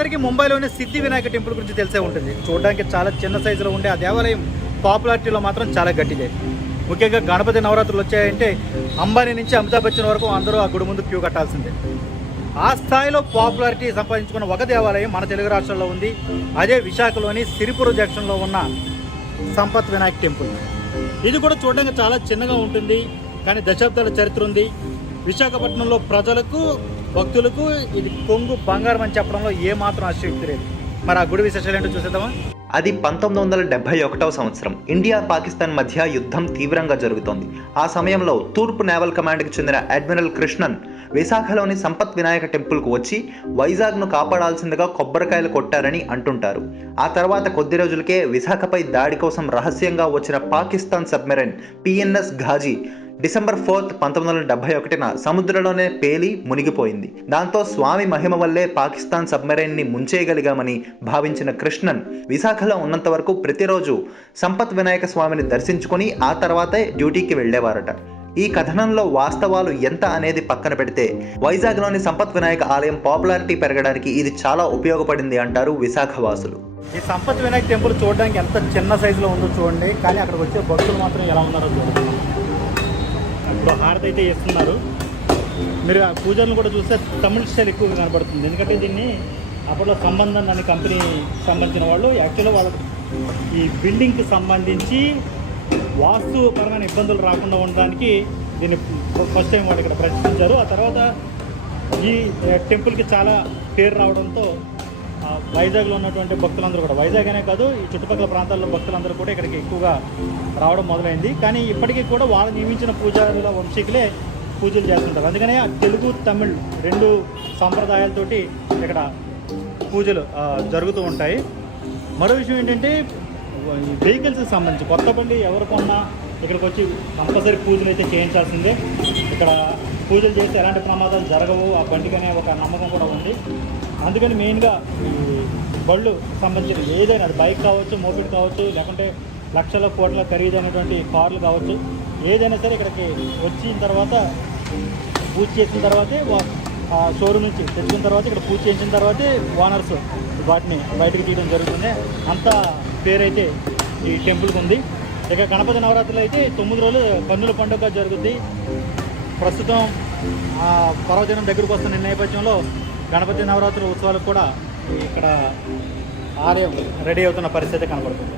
ముంబైలోని సిద్ధి వినాయక టెంపుల్ గురించి తెలిసే ఉంటుంది. చూడడానికి చాలా చిన్న సైజులో ఉండే ఆ దేవాలయం పాపులారిటీలో మాత్రం చాలా గట్టిదే. ముఖ్యంగా గణపతి నవరాత్రులు వచ్చాయంటే అంబానీ నుంచి అమితాబ్ బచ్చన్ వరకు అందరూ ఆ గుడి ముందు క్యూ కట్టాల్సిందే. ఆ స్థాయిలో పాపులారిటీ సంపాదించుకున్న ఒక దేవాలయం మన తెలుగు రాష్ట్రాల్లో ఉంది. అదే విశాఖలోని సిరిపుర జంక్షన్లో ఉన్న సంపత్ వినాయక్ టెంపుల్. ఇది కూడా చూడడానికి చాలా చిన్నగా ఉంటుంది. కానీ దశాబ్దాల చరిత్ర ఉంది. విశాఖపట్నంలో ప్రజలకు భక్తులకు ఇది కొంగు బంగారం అని చెప్పడంలో ఏమాత్రం అశక్తి లేదు. మరి ఆ గుడి విశేషాలు ఏంటో చూసేద్దామా? అది పంతొమ్మిది వందల డెబ్బై ఒకటవ సంవత్సరం. ఇండియా పాకిస్తాన్ మధ్య యుద్ధం తీవ్రంగా జరుగుతోంది. ఆ సమయంలో తూర్పు నేవల్ కమాండ్కి చెందిన అడ్మిరల్ కృష్ణన్ విశాఖలోని సంపత్ వినాయక టెంపుల్కు వచ్చి వైజాగ్ను కాపాడాల్సిందిగా కొబ్బరికాయలు కొట్టారని అంటుంటారు. ఆ తర్వాత కొద్ది రోజులకే విశాఖపై దాడి కోసం రహస్యంగా వచ్చిన Pakistan submarine PNS Ghazi December fourth పంతొమ్మిది వందల డెబ్బై ఒకటిన సముద్రంలోనే పేలి మునిగిపోయింది. దాంతో స్వామి మహిమ వల్లే పాకిస్తాన్ సబ్మెరైన్ని ముంచేయగలిగామని భావించిన కృష్ణన్ విశాఖలో ఉన్నంత వరకు ప్రతిరోజు సంపత్ వినాయక స్వామిని దర్శించుకొని ఆ తర్వాతే డ్యూటీకి వెళ్ళేవారట. ఈ కథనంలో వాస్తవాలు ఎంత అనేది పక్కన పెడితే వైజాగ్లోని సంపత్ వినాయక ఆలయం పాపులారిటీ పెరగడానికి ఇది చాలా ఉపయోగపడింది అంటారు విశాఖ వాసులు ఈ సంపత్ వినాయక టెంపుల్ చూడడానికి ఎంత చిన్న సైజులో ఉందో చూడండి కానీ అక్కడికి వచ్చే భక్తులు మాత్రం ఎలా ఉన్నారో చూడండి. ఇప్పుడు హారతి అయితే చేస్తున్నారు. మీరు ఆ పూజలను కూడా చూస్తే తమిళ స్టైల్ ఎక్కువగా కనబడుతుంది. ఎందుకంటే దీన్ని అప్పట్లో సంబంధం అనే కంపెనీ సంబంధించిన వాళ్ళు యాక్చువల్గా వాళ్ళ ఈ బిల్డింగ్కి సంబంధించి వాస్తుపరమైన ఇబ్బందులు రాకుండా ఉండడానికి దీన్ని ఫస్ట్ టైం వాళ్ళు ఇక్కడ ప్రశ్నించారు ఆ తర్వాత ఈ టెంపుల్కి చాలా పేరు రావడంతో వైజాగ్లో ఉన్నటువంటి భక్తులందరూ కూడా. వైజాగ్ అనే కాదు ఈ చుట్టుపక్కల ప్రాంతాల్లో భక్తులందరూ కూడా ఇక్కడికి ఎక్కువగా రావడం మొదలైంది. కానీ ఇప్పటికీ కూడా వాళ్ళు నియమించిన పూజారుల వంశీకులే పూజలు చేస్తుంటారు. అందుకనే ఆ తెలుగు తమిళ్ రెండు సాంప్రదాయాలతోటి ఇక్కడ పూజలు జరుగుతూ ఉంటాయి. మరో విషయం ఏంటంటే వెహికల్స్కి సంబంధించి కొత్త బండి ఎవరు కొన్నా ఇక్కడికి వచ్చి కంపల్సరీ పూజలు అయితే చేయించాల్సిందే. ఇక్కడ పూజలు చేస్తే ఎలాంటి ప్రమాదాలు జరగవు. ఆ బండికి అనే ఒక నమ్మకం కూడా ఉంది. అందుకని మెయిన్గా ఈ బళ్ళు సంబంధించిన ఏదైనా అది బైక్ కావచ్చు మోపిడ్ కావచ్చు లేకుంటే లక్షల కోట్ల ఖరీదైనటువంటి కార్లు కావచ్చు ఏదైనా సరే ఇక్కడికి వచ్చిన తర్వాత పూజ చేసిన తర్వాతే షోరూమ్ నుంచి తెచ్చుకున్న తర్వాత ఇక్కడ పూజ చేసిన తర్వాతే ఓనర్స్ వాటిని బయటకు తీయడం జరుగుతుంది. అంత పేరైతే ఈ టెంపుల్కి ఉంది. ఇక గణపతి నవరాత్రులు అయితే తొమ్మిది రోజులు కన్నుల పండుగ జరుగుద్ది. ప్రస్తుతం ఆ పర్వదినం దగ్గరకు వస్తున్న నేపథ్యంలో గణపతి నవరాత్రి ఉత్సవాలకు కూడా ఇక్కడ ఆలయం రెడీ అవుతున్న పరిస్థితి కనబడుతుంది.